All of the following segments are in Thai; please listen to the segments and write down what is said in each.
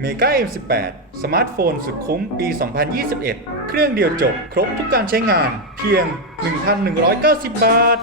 เมกา M18 สมาร์ทโฟนสุดคุ้มปี 2021 เครื่องเดียวจบ ครบทุกการใช้งาน เพียง 1,190 บาท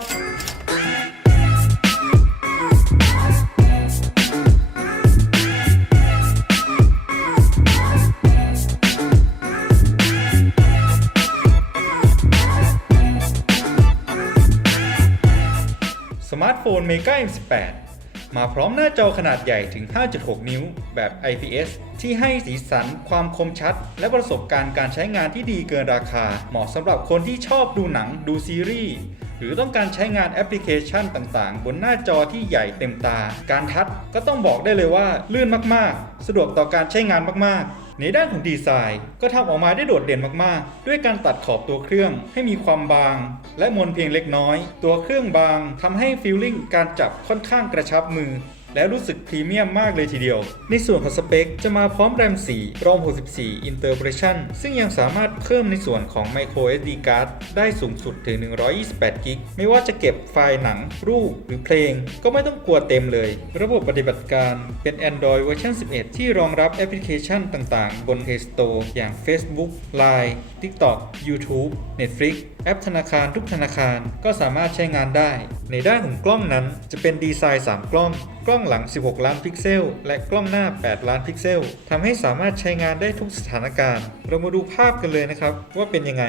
สมาร์ทโฟน Mega M18 มาพร้อมหน้าจอขนาดใหญ่ถึง 5.6 นิ้ว แบบ IPS ที่ให้สีสันความคมชัด และประสบการณ์การใช้งานที่ดีเกินราคา เหมาะสำหรับคนที่ชอบดูหนังดูซีรีส์หรือต้องการใช้งานแอปพลิเคชันต่างๆ บนหน้าจอที่ใหญ่เต็มตา การทัดก็ต้องบอกได้เลยว่าลื่นมากๆ สะดวกต่อการใช้งานมากๆ ในด้านของดีไซน์ ก็ทำออกมาได้โดดเด่นมากๆ ด้วยการตัดขอบตัวเครื่องให้มีความบาง และมนเพียงเล็กน้อย ตัวเครื่องบางทำให้ฟีลลิ่งการจับค่อนข้างกระชับมือ และรู้สึกพรีเมียมมากเลยทีเดียว ในส่วนของสเปค จะมาพร้อมแรม4 ROM 64 Interpolation ซึ่งยังสามารถเพิ่มในส่วนของ Micro SD card ได้สูงสุดถึง 128กิกไม่ว่าจะเก็บไฟล์หนัง รูปหรือเพลง ก็ไม่ต้องกลัวเต็มเลย ระบบปฏิบัติการเป็น Android เวอร์ชัน11 ที่รองรับแอปพลิเคชันต่างๆ บน Play Store อย่าง Facebook Line TikTok YouTube Netflix แอปธนาคารทุกธนาคารก็สามารถใช้งานได้ ในด้านของกล้องนั้นจะเป็นดีไซน์ 3 กล้อง กล้องหลัง 16 ล้านพิกเซล และกล้องหน้า 8 ล้านพิกเซลทำให้สามารถใช้งานได้ทุกสถานการณ์ เรามาดูภาพกันเลยนะครับ ว่าเป็นยังไง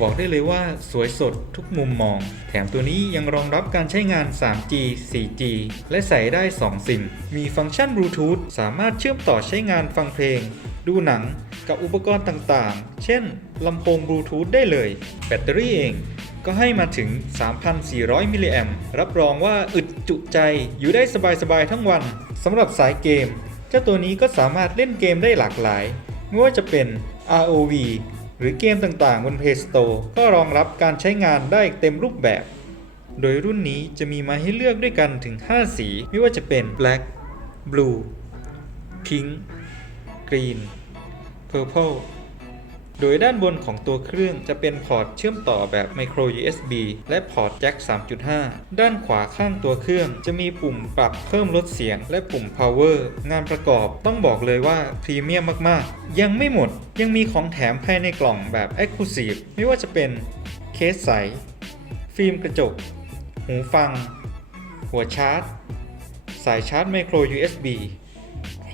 บอกได้เลยว่าสวยสดทุกมุมมอง แถมตัวนี้ยังรองรับการใช้งาน 3G 4G และใส่ได้ 2 ซิม มีฟังก์ชันบลูทูธสามารถเชื่อมต่อใช้งานฟังเพลง ดูหนังกับอุปกรณ์ต่างๆ เช่นลำโพงบลูทูธได้เลย แบตเตอรี่เอง ก็ให้มาถึง 3,400 มิลลิแอมรับรองว่าอึดจุใจอยู่ได้สบายๆทั้งวันสำหรับสายเกม เจ้าตัวนี้ก็สามารถเล่นเกมได้หลากหลาย ไม่ว่าจะเป็น ROV หรือเกมต่างๆ บน Play Store ก็รองรับการใช้งานได้เต็มรูปแบบ โดยรุ่นนี้จะมีมาให้เลือกด้วยกันถึง 5 สี ไม่ว่าจะเป็น Black Blue Pink Green Purple โดยด้านบนของตัวเครื่องจะเป็นพอร์ตเชื่อมต่อแบบ Micro USB และพอร์ตแจ็ค 3.5 ด้านขวาข้างตัวเครื่องจะมีปุ่มปรับเพิ่มลดเสียง และปุ่ม Power งานประกอบต้องบอกเลยว่าพรีเมียมมากๆ ยังไม่หมดยังมีของแถมภายในกล่องแบบ Exclusive ไม่ว่าจะเป็นเคสใส ฟิล์มกระจก หูฟัง หัวชาร์จ สายชาร์จ Micro USB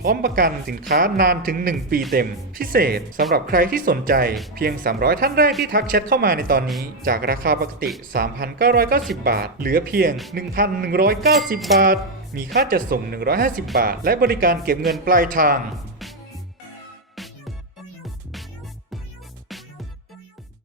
ร้อมประกันสินค้านานถึง 1 ปีเต็ม พิเศษสำหรับใครที่สนใจเพียง 300 ท่านแรกที่ทักแชทเข้ามาในตอนนี้ จากราคาปกติ 3,990 บาท เหลือเพียง 1,190 บาท มีค่าจัดส่ง 150 บาท และบริการเก็บเงินปลายทาง